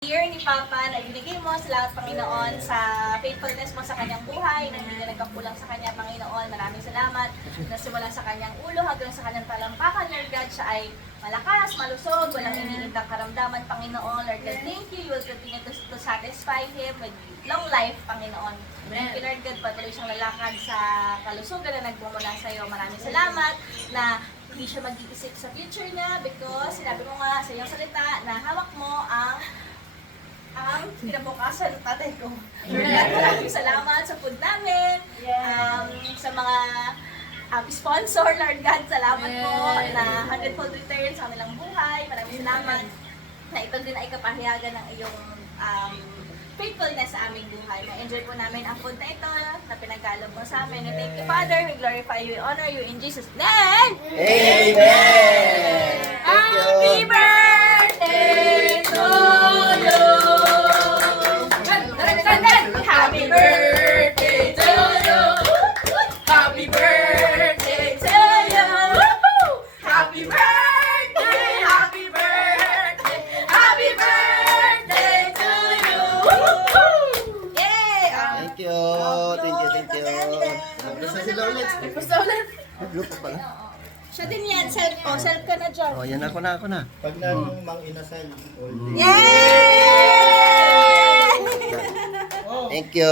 Year ni Papa na ibinigay mo, salamat Panginoon sa faithfulness mo sa kanyang buhay, na hindi ka nagkakulang sa kanya, Panginoon. Maraming salamat na simula sa kanyang ulo hanggang sa kanyang talampakan, Lord God, siya ay malakas, malusog, walang iniindang karamdaman, Panginoon. Lord God, thank you. You will continue to satisfy him with long life, Panginoon. Thank you, Lord God, patuloy siyang lalakad sa kalusugan na nagmumula sa iyo. Maraming salamat na hindi siya mag-iisip sa future niya because sinabi mo nga sa iyong salita na hawak mo ang kinabukasan ng tatay ko. Lord God, maraming salamat sa food namin, sa mga sponsor, Lord God, salamat po na 100-fold return sa kanilang buhay. Maraming salamat na ito din ay kapahiyagan ng iyong faithfulness sa aming buhay. Ma-enjoy po namin ang food na ito na pinagkaloob mo sa amin. And thank you, Father. We glorify you, we honor you in Jesus' name. Amen! Happy birthday to you! Happy birthday to you! Happy birthday to you! Happy birthday! Happy birthday! Happy birthday to you! Yay! Thank you! Thank you, thank you! Gusto sila ulit. Gusto ulit? Group pala. Siya din yan. Self ko. Self ka na dyan. Oh, yan ako na. Pag narong mang inasal. Yay! Thank you!